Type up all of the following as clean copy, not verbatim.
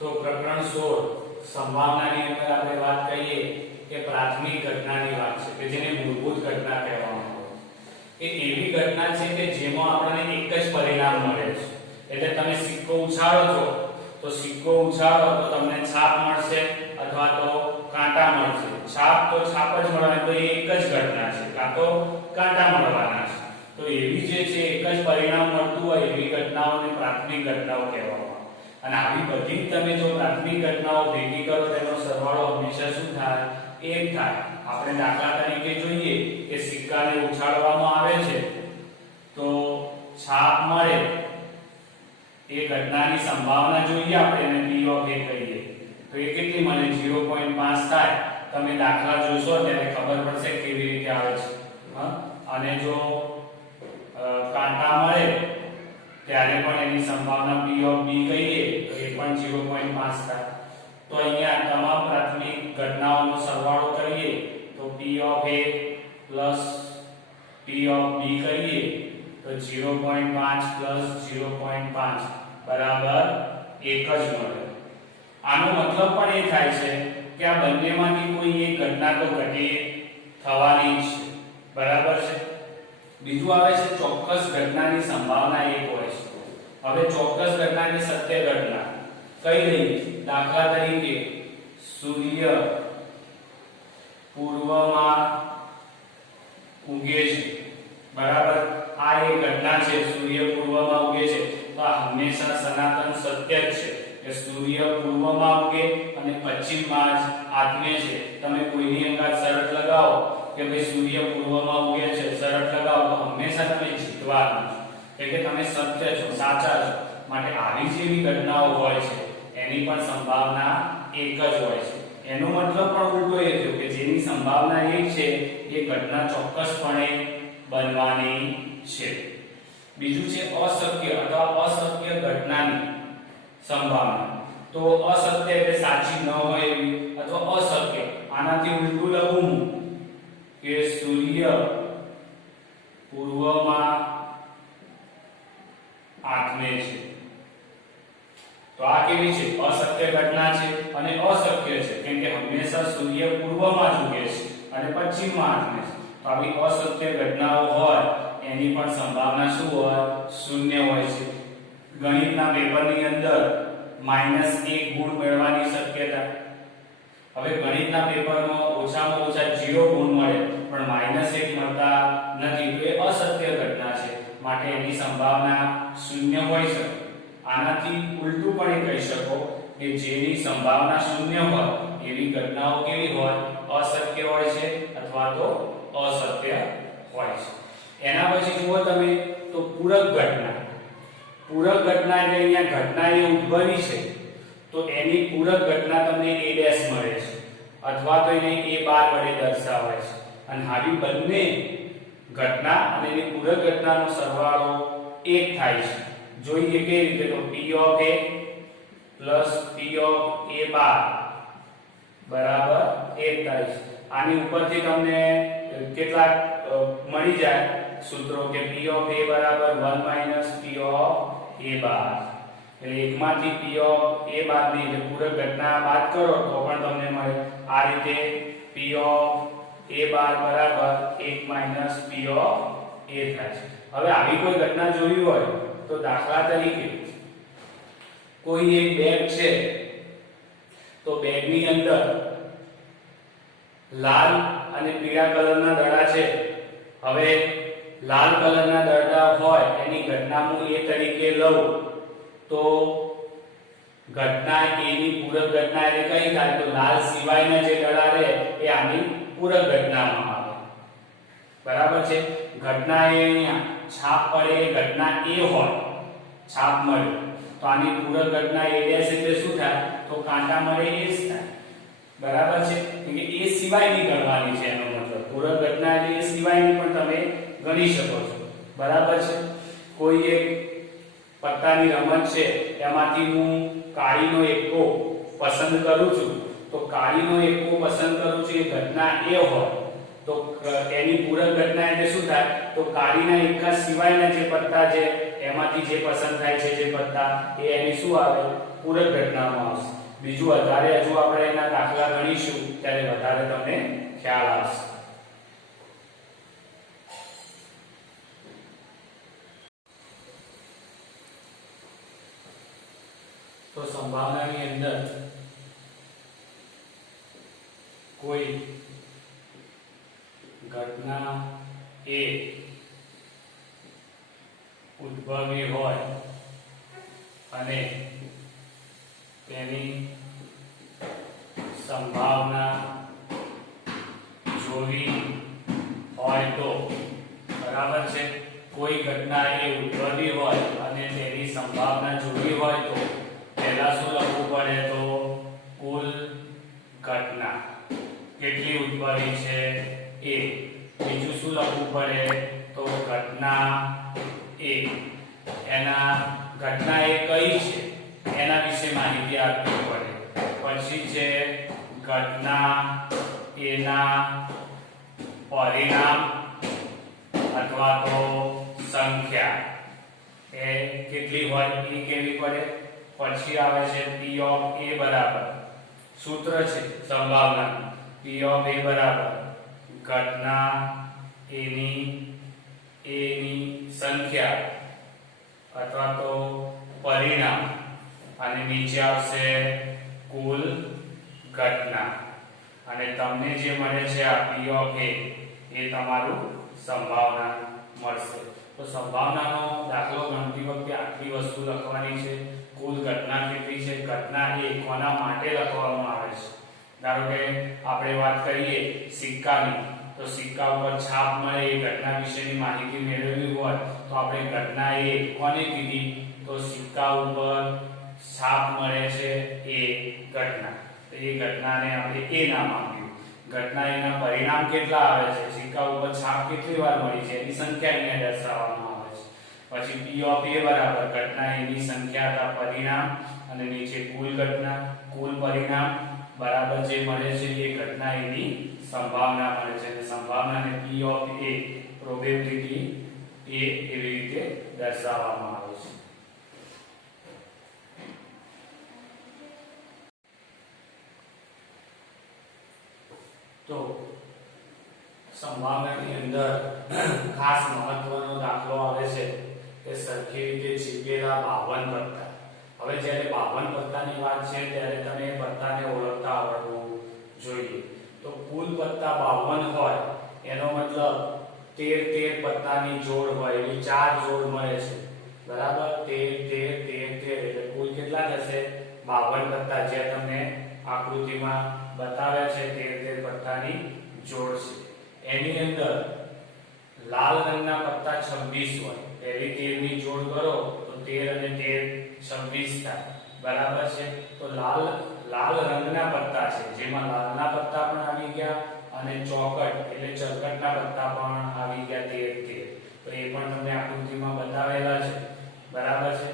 તો પ્રકરણ 16 સંભાવનાની અંદર આપણે વાત કરીએ કે પ્રાથમિક ઘટનાની વાત છે કે જેને મૂળભૂત ઘટના કહેવામાં આવે છે. એ એવી ઘટના છે કે જેમાં આપણને એક જ પરિણામ મળે છે. એટલે તમે સિક્કો ઉછાળો છો તો સિક્કો ઉછાળો તો તમને છાપ મળશે અથવા તો કાંટા મળશે. છાપ તો છાપ જ મળવાની, તો એ એક જ ઘટના છે, કાં તો કાંટા મળવાના છે. તો એવી જે છે એક જ પરિણામ મળતું હોય એવી ઘટનાઓને પ્રાથમિક ઘટનાઓ કહેવામાં આવે. અને આવી બધી તમે જો પ્રાથમિક ઘટનાઓ ભેગી કરો તેનો સરવાળો હંમેશા શું થાય? 1 થાય. આપણે દાખલા તરીકે જોઈએ કે સિક્કાને ઉછાળવામાં આવે છે તો છાપ મળે એ ઘટનાની સંભાવના જોઈએ આપણે એને p ઓફ a કહીએ તો એ કેટલી મળે? 0.5 થાય. તમે દાખલા જોશો ત્યારે ખબર પડશે કેવી રીતે આવે છે. અને જો કાંટા મળે ત્યારે પણ એની સંભાવના p ઓફ b કહીએ તો એ પણ 0.5 થાય. તો અહીંયા તમામ પ્રાથમિક ઘટનાઓનો સરવાળો કરીએ તો p of a plus p of b કહીએ તો 0.5 પ્લસ 0.5 બરાબર 1 જ મળે. આનો મતલબ પણ એ થાય છે કે આ બંનેમાંથી કોઈ એક ઘટના તો ઘટી થવાની જ છે. બરાબર છે. બીજું આવે છે ચોક્કસ ઘટનાની સંભાવના 1 હોય છે. હવે ચોક્કસ ઘટનાની સત્ય ઘટના કઈ રહી? દાખલા તરીકે સૂર્ય પૂર્વમાં ઉગે છે. બરાબર. આ એક ઘટના છે, સૂર્ય પૂર્વમાં ઉગે છે. તો આ હંમેશા સનાતન સત્ય જ છે કે સૂર્ય પૂર્વમાં ઉગે અને પશ્ચિમમાં જ આથમે છે. તમે કોઈની અંગાત શરત લગાવો કે ભાઈ સૂર્ય પૂર્વમાં ઉગે છે, શરત લગાવો તો હંમેશા તમે જીતવાના છો. એટલે કે તમે સત્ય છો, સાચા છો. માટે આવી જેવી ઘટનાઓ હોય છે એની પણ સંભાવના 1 જ હોય છે. એનો મતલબ પણ ઉલટો એ થયો કે જેની સંભાવના 1 છે એ ઘટના ચોક્કસપણે બનવાની છે. બીજું છે અશક્ય અથવા અશક્ય ઘટનાની સંભાવના. તો અસત્ય એટલે સાચી ન હોય એવી અથવા અશક્ય. આનાથી ઉલટું લખું કે સૂર્ય પૂર્વમાં આથમે છે. તો આ કેવી છે? અસત્ય ઘટના છે અને અશક્ય છે કેમ કે હંમેશા સૂર્ય પૂર્વમાં જ ઉગે છે અને પશ્ચિમમાં આથમે છે. તો આવી અસત્ય ઘટનાઓ હોય એની પણ સંભાવના શું હોય? 0 હોય છે. ગણિતના પેપરની અંદર -1 ગુણ મેળવવાની શક્યતા. હવે ગણિતના પેપરમાં ઓછામાં ઓછા 0 ગુણ મળે પણ -1 મળતા નથી. તો એ અસત્ય ઘટના છે માટે એની સંભાવના 0 હોઈ શકે. આનાથી ઉલટું પણ કહી શકો કે જેની સંભાવના 0 હોય એવી ઘટનાઓ કેવી હોય? અશક્ય હોય છે અથવા તો અસત્ય હોય છે. એના પછી જુઓ તમે તો પૂરક ઘટના. પૂરક ઘટના એટલે અહીંયા ઘટના એ ઉદ્ભવી છે તો એની પૂરક ઘટના તમને a' મળે છે અથવા તો એને a12 વડે દર્શાવાય છે. અને આવી બંને ઘટના અને એની પૂરક ઘટનાનો સરવાળો 1 થાય છે. જોઈએ કેવી રીતે? તો p of a plus p of a12 બરાબર 1 થાય છે. આની ઉપરથી તમને કેટલાક મળી જાય સૂત્રો કે p ઓફ a બરાબર 1 - p ઓફ a12. એટલે એકમાંથી p ઓફ a12 ની જે પૂરક ઘટના બાદ કરો તો પણ તમને મળે. આ રીતે p ઓફ a12 બરાબર 1 - p ઓફ a થાય છે. હવે આવી કોઈ ઘટના જોઈ હોય તો દાખલા તરીકે કોઈ એક બેગ છે તો બેગની અંદર લાલ અને પીળા કલરના દડા છે. હવે લાલ કલરના દડા હોય એની ઘટના હું a તરીકે લઉં તો ઘટના a ની પૂરક ઘટના એટલે કઈ થાય? તો લાલ સિવાયના જે દડા રહે એ આની પૂરક ઘટનામાં આવે. બરાબર છે. ઘટના એ અહીંયા છાપ પડે એ ઘટના a હોય, છાપ મળે તો આની પૂરક ઘટના a' એટલે શું થાય? તો કાંટા મળે એ જ થાય. બરાબર છે. કે a સિવાયની ગણવાની છે એનો મતલબ. પૂરક ઘટના એટલે a સિવાયની પણ તમે ગણી શકો છો. બરાબર છે. કોઈ એક પત્તાની રમત છે એમાંથી હું કાળીનો એક્કો પસંદ કરું છું તો કાળીનો એક્કો પસંદ કરું છું એ ઘટના a હોય તો એની પૂરક ઘટના એટલે શું થાય? તો કાળીના એક્કા સિવાયના જે પત્તા છે એમાં એમાંથી જે પસંદ થાય છે જે પત્તા એ એની શું આવે પૂરક ઘટનામાં આવશે બીજું વધારે હજુ આપણે એના દાખલા ગણીશું ત્યારે વધારે તમને ખ્યાલ આવશે તો સંભાવનાની અંદર કોઈ ઘટના એ ઉદ્ભવી હોય અને તેની સંભાવના જોવી હોય તો બરાબર છે કોઈ ઘટના એ ઉદ્ભવી હોય અને તેની સંભાવના જોવી હોય તો પહેલા શું લખવું પડે તો કુલ ઘટના કેટલી ઉદ્ભવી છે એ બીજું શું લખવું પડે તો ઘટના એ એના ઘટના એ કઈ છે એના વિશે માહિતી આપવી પડે પછી છે ઘટના એના પરિણામ અથવા તો સંખ્યા એ કેટલી હોય એ કેવી પડે પછી આવે છે p ઓફ a બરાબર સૂત્ર છે સંભાવના p ઓફ a બરાબર ઘટના એની સંખ્યા અથવા તો પરિણામ અને નીચે આવશે કુલ ઘટના અને તમને જે મળે છે આ p ઓફ a એ તમારું સંભાવના મળશે તો સંભાવનાનો દાખલો ગણતી વખતે આટલી વસ્તુ લખવાની છે કુલ ઘટના કેટલી છે ઘટના એ કોના માટે લખવામાં આવે છે ધારો કે આપણે વાત કરીએ સિક્કાની તો સિક્કા ઉપર છાપ મળે એ ઘટના વિશેની માહિતી મેળવવી હોય તો આપણે ઘટના એ કોને કીધી તો સિક્કા ઉપર છાપ મળે છે એ ઘટના તો એ ઘટનાને આપણે એ નામ આપ્યું ઘટના એના પરિણામ કેટલા આવે છે સિક્કા ઉપર છાપ કેટલી વાર મળી છે એની સંખ્યા અહીંયા દર્શાવવામાં આવે છે પછી p ઓફ a બરાબર ઘટના એની સંખ્યા અથવા પરિણામ અને નીચે કુલ ઘટના કુલ પરિણામ બરાબર જે મળે છે એ ઘટના એની સંભાવના મળે છે અને સંભાવનાને p ઓફ a પ્રોબેબિલિટી એ એવી રીતે દર્શાવવામાં આવે છે તો સંભાવનાની અંદર ખાસ મહત્વનો દાખલો આવે છે કે સરખી રીતે ચીપેલા 52 પત્તા હવે જ્યારે 52 પત્તાની વાત છે ત્યારે તમે પત્તાને ઓળખતા આવડવું જોઈએ તો કુલ પત્તા 52 હોય એનો મતલબ 13 પત્તાની જોડ હોય એટલે 4 જોડ મળે છે બરાબર 13 એટલે કુલ કેટલા થશે 52 પત્તા જે તમને આકૃતિમાં બતાવ્યા છે 13 પત્તાની જોડ છે એની અંદર લાલ રંગના પત્તા 26 હોય પહેલી 13 ની જોડ કરો તો 13 અને 13 26 થાય બરાબર છે તો લાલ રંગના પત્તા છે જેમાં લાલના પત્તા પણ આવી ગયા અને ચોકટ એટલે ચરકટના પત્તા પણ આવી ગયા 13 તો એ પણ તમને આકૃતિમાં બતાવેલા છે બરાબર છે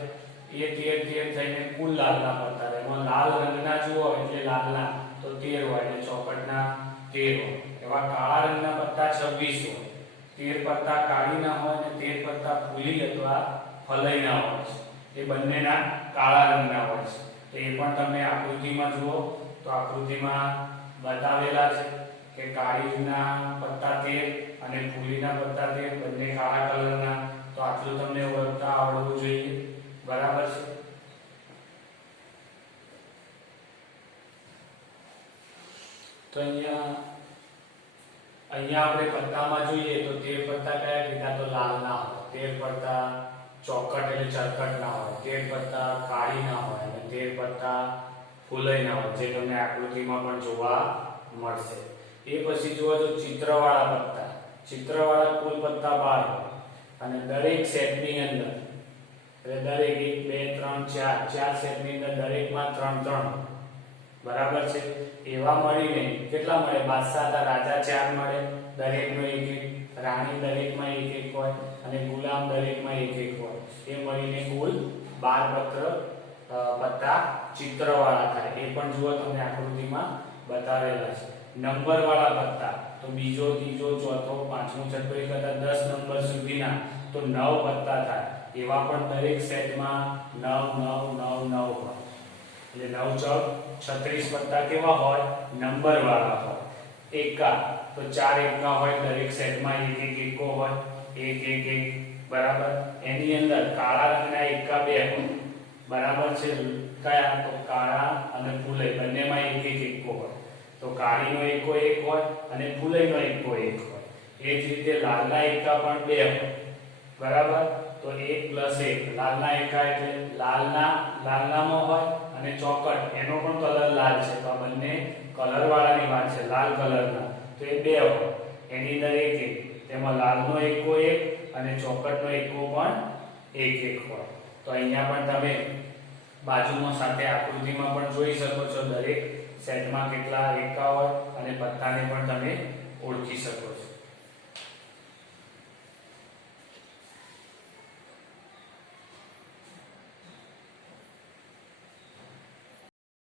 એ 13 થઈને કુલ લાલના પત્તા એમાં લાલ રંગના જુઓ એટલે લાલના તો 13 હોય એટલે ચોકટના 13 હોય એવા કાળા રંગના પત્તા 26 હોય 13 પત્તા કાળીના હોય અને 13 પત્તા ફૂલી અથવા ફલાઈના હોય છે એ બંનેના કાળા રંગના હોય છે તો એ પણ તમે આકૃતિમાં જુઓ તો આકૃતિમાં બતાવેલા છે કે કાળીના પત્તા 13 અને ફૂલીના પત્તા 13 બંને કાળા કલરના તો આટલું તમને ઓળખતા આવડવું જોઈએ બરાબર છે તો અહીંયા આપણે પત્તામાં જોઈએ તો 13 પત્તા કયા કીધા તો લાલ ના હોય 13 પત્તા ચોકટ એટલે ચરકટ ના હોય 13 પત્તા કાળી ના હોય અને 13 પત્તા ફૂલાઈ ના હોય જે તમને આકૃતિમાં પણ જોવા મળશે એ પછી જુઓ તો ચિત્રવાળા કુલ પત્તા 12 હોય અને દરેક સેટની અંદર એટલે દરેક 1 2 3 4 ચાર સેટની અંદર દરેકમાં 3 બરાબર છે એવા મળીને કેટલા મળે બાદશાહ હતા રાજા 4 મળે દરેકનો એક રાણી દરેકમાં એક હોય અને ગુલામ દરેકમાં એક હોય એ મળીને કુલ 12 પત્તા ચિત્રવાળા થાય એ પણ જુઓ તમને આકૃતિમાં બતાવેલા છે નંબરવાળા પત્તા તો બીજો ત્રીજો ચોથો પાંચમો છઠ્ઠો એ કરતા 10 નંબર સુધીના તો 9 પત્તા થાય એવા પણ દરેક સેટમાં 9 9 9 9 હોય. એટલે 9 ચોક 36 પત્તા કેવા હોય? નંબર વાળા હોય. એકા તો 4 એકા હોય, દરેક સેટમાં એક એક એકો હોય, એક એક એક, બરાબર. એની અંદર કાળા રંગના એકા બે હોય, બરાબર છે. કયા? તો કાળા અને ફૂલઈ બંનેમાં એક એક એકો હોય. તો કાળીનો એકો એક હોય અને ફૂલઈનો એકો એક હોય. એ જ રીતે લાલના એકા પણ બે હોય, બરાબર. તો 1 + 1 લાલના એકા એટલે લાલનામાં હોય અને ચોકટ એનો પણ કલર લાલ છે, તો આ બંને કલર વાળાની વાત છે, લાલ કલરના. તો એ બે હોય, એની અંદર એક એક, તેમાં લાલનો એકો એક અને ચોકટનો એકો પણ એક એક હોય. તો અહીંયા પણ તમે બાજુમાં સાથે આકૃતિમાં પણ જોઈ શકો છો, દરેક સેટમાં કેટલા એકા હોય અને પત્તાને પણ તમે ઓળખી શકો છો.